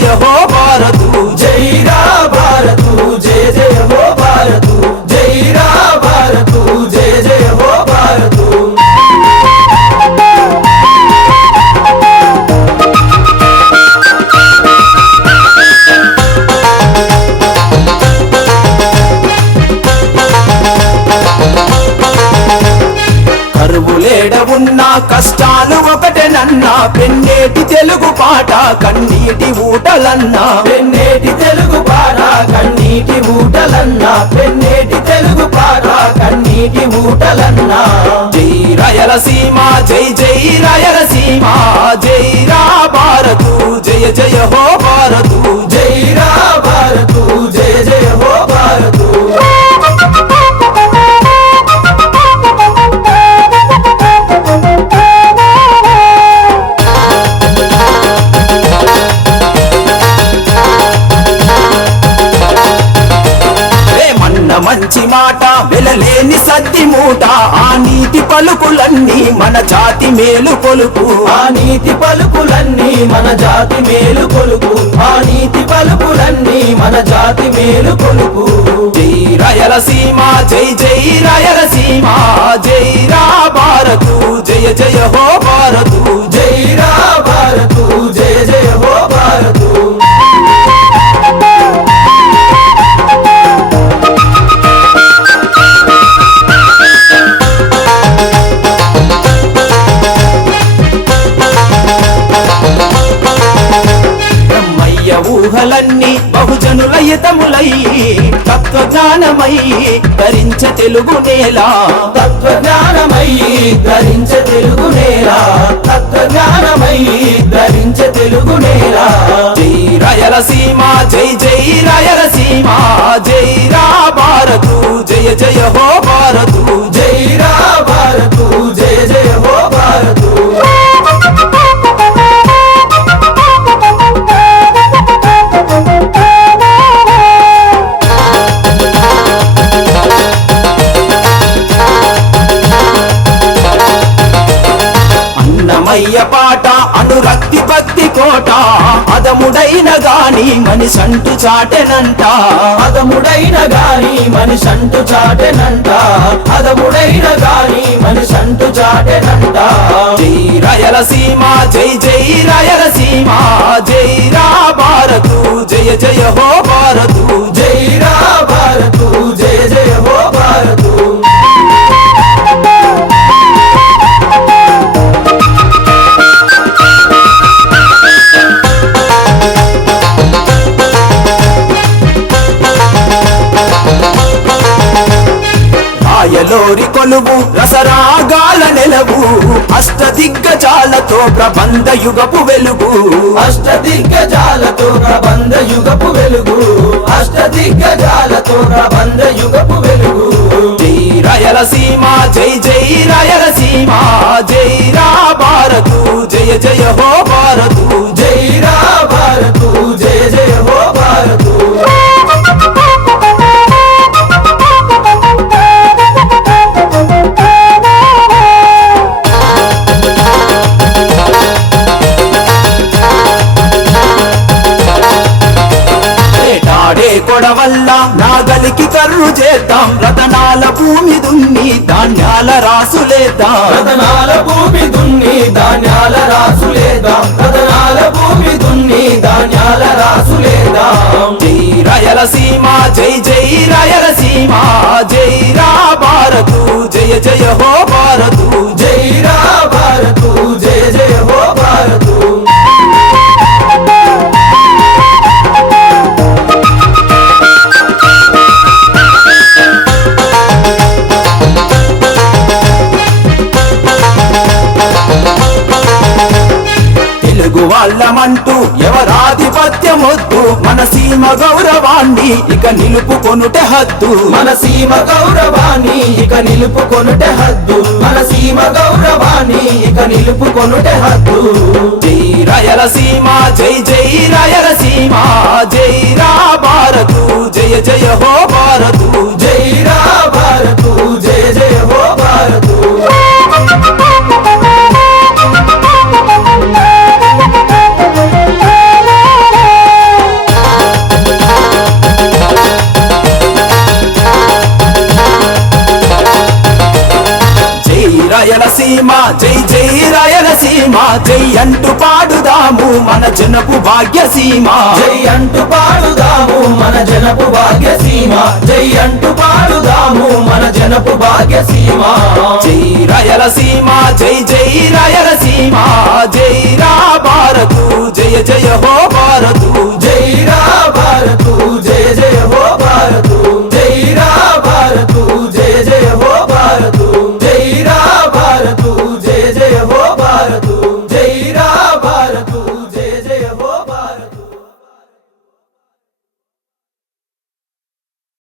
జయ హో భారతు జైరా భారతు జయ జయ హో భారతు జై రా జయ జయ హో భారతు. కరువులేడ ఉన్నా కష్టాలు ఒకటే నన్నా పెన్ను పాట కన్నీటి ఊటలన్నా. పెన్నేటి తెలుగు పాట కన్నీటి ఊటలన్నా. పెన్నేటి తెలుగు పాట కన్నీటి ఊటలన్నా. జై రాయలసీమ జై జై రాయలసీమ జై రా భారతు జయ జయ హో మంచి మాట వెలలేని సద్ది మూట. ఆ నీతి పలుకులన్నీ మన జాతి మేలు కొలుపు ఆ నీతి పలుకులన్నీ మన జాతి మేలు కొలుపు ఆ నీతి పలుకులన్నీ మన జాతి మేలు కొలుపు జై రాయలసీమ జై జై రాయలసీమ. జై రా భారతు జయ జయ హో భారతు. జై రా భారతు ఊహలన్నీ బహుజనుల హితములయ్యి తత్వజ్ఞానమయ్యి ధరించ తెలుగు నేల. తత్వజ్ఞానమయ్యి ధరించ తెలుగు నేల. తత్వజ్ఞానమయ్యి ధరించ తెలుగు నేల. జై రాయలసీమ జై జై రాయలసీమ జై రా భారతు జయ జయ అనురక్తి భక్తి కోట అదముడైన గాని మనిషంటు చాటెనంట. అదముడైన గాని మనిషంటు చాటెనంట. అదముడైన గాని మనిషంటు చాటెనంట. జై రయలసీమ జై జై రయలసీమ. జై రా భారతు జయ జయ హో భారతు. జై రా రాయలోరి కొలువు రసరాగాల నెలవు. అష్ట దిగ్గజాలతో ప్రబంధ యుగపు వెలుగు. అష్ట దిగ్గజాలతో ప్రబంధ యుగపు వెలుగు. అష్ట దిగ్గజాలతో ప్రబంధ యుగపు వెలుగు. జై రాయలసీమ జై జై రాయలసీమ. జై రా భారతు జయ జయ హో భారతు. రాసులేద్దాం రతనాల భూమి దున్ని ధాన్యాల రాసులేదాం రతనాల భూమి దున్ని ధాన్యాల రాసులేదాం జై రాయలసీమ జై జై రాయలసీమ జై రా భారతు జయ జయ హో తెలుగు వాళ్ళమంటూ ఎవరాధిపత్యమొద్దు. మన సీమ గౌరవాన్ని ఇక నిలుపుకొనుట హద్దు. మన సీమ గౌరవాన్ని ఇక నిలుపుకొనుట హద్దు. మన సీమ గౌరవాన్ని ఇక నిలుపుకొనుట హద్దు. జై రాయలసీమ జై జై రాయలసీమ జై రా భారతు జయ జయ హో భారతు జై రాయలసీమ జై అంటూ పాడుద పాడుదాము మన జనపు భాగ్యసీమ జై అంటూ పాడుదాము మన జనపు భాగ్యసీమ జై అంటూ పాడుదాము మన జనపు భాగ్యసీమ జై రాయలసీమ జై జై రాయలసీమ జై రా భారతు జయ జయ హో భారతు.